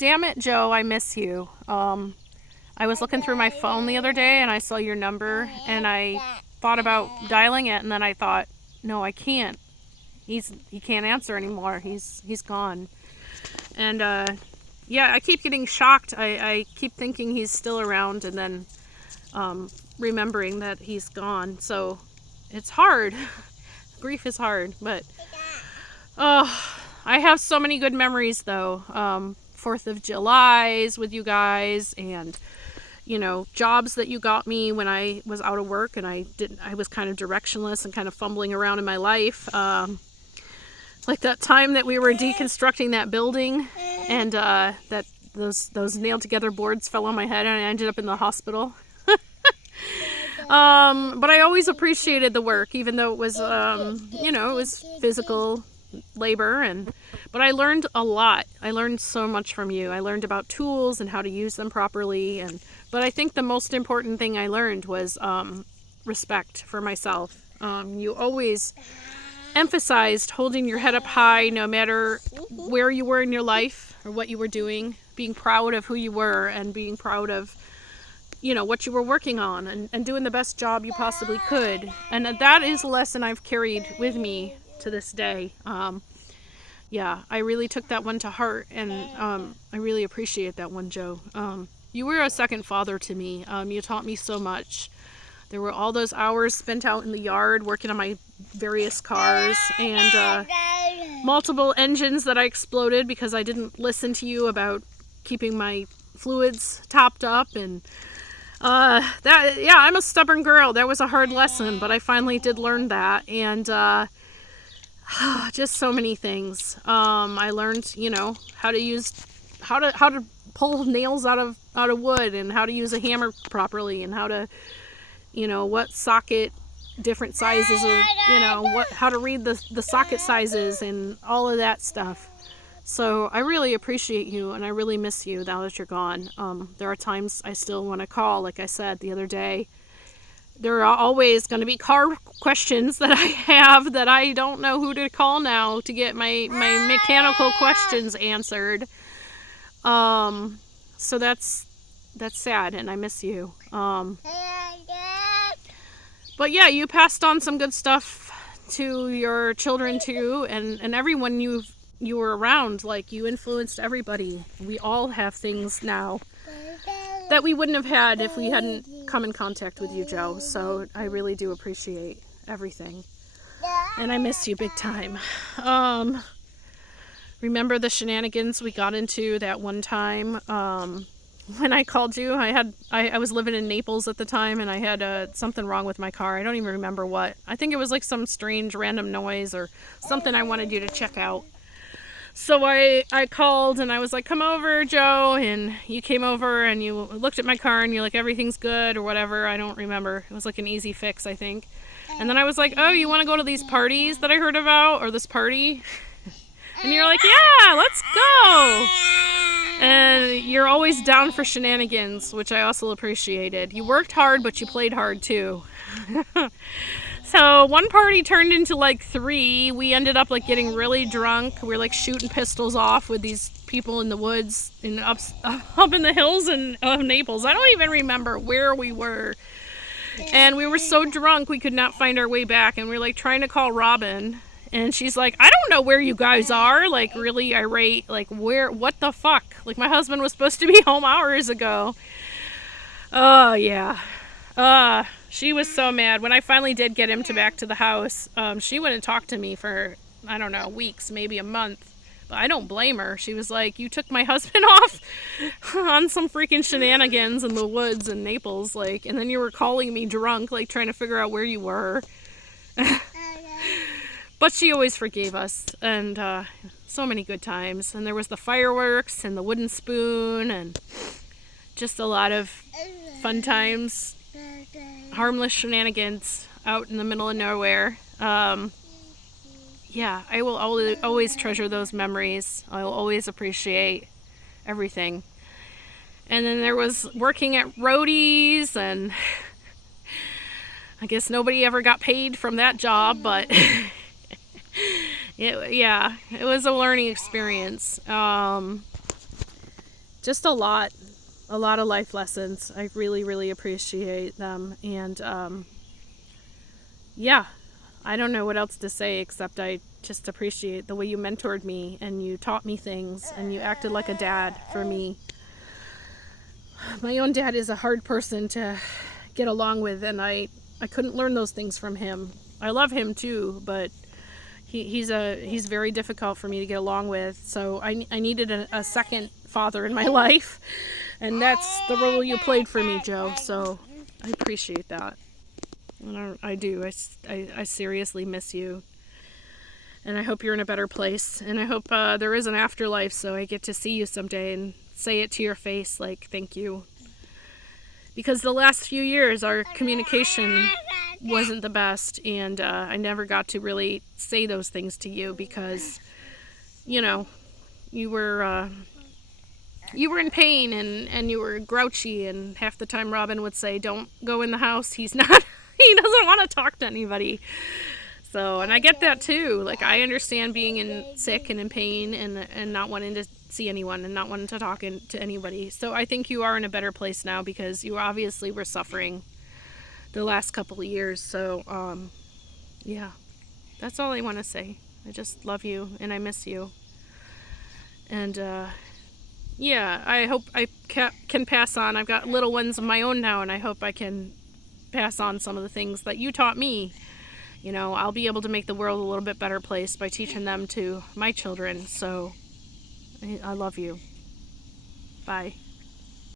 damn it, Joe, I miss you. I was looking through my phone the other day and I saw your number and I thought about dialing it, and then I thought, no, I can't. He can't answer anymore. He's gone. And yeah, I keep getting shocked. I keep thinking he's still around, and then remembering that he's gone. So it's hard. Grief is hard, but I have so many good memories though. 4th of July's with you guys, and jobs that you got me when I was out of work and I was kind of directionless and kind of fumbling around in my life. Like that time that we were deconstructing that building, and that those nailed together boards fell on my head and I ended up in the hospital. But I always appreciated the work, even though it was, it was physical labor, but I learned a lot. I learned so much from you. I learned about tools and how to use them properly, but I think the most important thing I learned was respect for myself. You always emphasized holding your head up high no matter where you were in your life or what you were doing, being proud of who you were and being proud of what you were working on, and doing the best job you possibly could. And that is a lesson I've carried with me to this day. Yeah, I really took that one to heart, and I really appreciate that one, Joe. You were a second father to me. You taught me so much. There were all those hours spent out in the yard working on my various cars, and multiple engines that I exploded because I didn't listen to you about keeping my fluids topped up. And I'm a stubborn girl. That was a hard lesson, but I finally did learn that. And just so many things. I learned, how to pull nails out of wood, and how to use a hammer properly, and how to, what socket different sizes, or how to read the socket sizes and all of that stuff. So I really appreciate you, and I really miss you now that you're gone. There are times I still want to call. Like I said the other day, there are always going to be car questions that I have that I don't know who to call now to get my mechanical questions answered. So that's sad, and I miss you. But yeah, you passed on some good stuff to your children too, and everyone you were around. Like, you influenced everybody. We all have things now that we wouldn't have had if we hadn't come in contact with you, Joe. So I really do appreciate everything, and I miss you big time. Remember the shenanigans we got into that one time when I called you? I was living in Naples at the time, and I had something wrong with my car. I don't even remember what. I think it was like some strange random noise or something I wanted you to check out. So I called, and I was like, come over, Joe, and you came over, and you looked at my car, and you're like, everything's good, or whatever. I don't remember. It was like an easy fix, I think. And then I was like, oh, you want to go to these parties that I heard about, or this party? And you're like, yeah, let's go. And you're always down for shenanigans, which I also appreciated. You worked hard, but you played hard too. So one party turned into like 3. We ended up like getting really drunk. We were like shooting pistols off with these people in the woods up in the hills of Naples. I don't even remember where we were. And we were so drunk we could not find our way back. And we were like trying to call Robin. And she's like, I don't know where you guys are. Like, really irate. Like, what the fuck? Like, my husband was supposed to be home hours ago. Oh, yeah. She was so mad. When I finally did get him back to the house, she wouldn't talk to me for, I don't know, weeks, maybe a month. But I don't blame her. She was like, you took my husband off on some freaking shenanigans in the woods in Naples. Like, and then you were calling me drunk, like, trying to figure out where you were. But she always forgave us, and so many good times. And there was the fireworks and the wooden spoon, and just a lot of fun times, harmless shenanigans out in the middle of nowhere. Yeah, I will always treasure those memories. I will always appreciate everything. And then there was working at Roadie's, and I guess nobody ever got paid from that job, but it was a learning experience. just a lot of life lessons. I really, really appreciate them. And yeah, I don't know what else to say except I just appreciate the way you mentored me and you taught me things and you acted like a dad for me. My own dad is a hard person to get along with, and I couldn't learn those things from him. I love him too, but he's very difficult for me to get along with. So I needed a second father in my life, and that's the role you played for me, Joe. So I appreciate that. And I do. I seriously miss you. And I hope you're in a better place. And I hope there is an afterlife so I get to see you someday and say it to your face, like, thank you. Because the last few years, our communication wasn't the best. And I never got to really say those things to you because, you know, you were in pain and you were grouchy. And half the time Robin would say, don't go in the house. He doesn't want to talk to anybody. So, and I get that too. Like, I understand being sick and in pain and not wanting to see anyone and not wanting to talk to anybody. So I think you are in a better place now because you obviously were suffering the last couple of years. So, yeah, that's all I want to say. I just love you and I miss you. And, yeah, I hope I can pass on. I've got little ones of my own now, and I hope I can pass on some of the things that you taught me. You know, I'll be able to make the world a little bit better place by teaching them to my children. So I love you. Bye.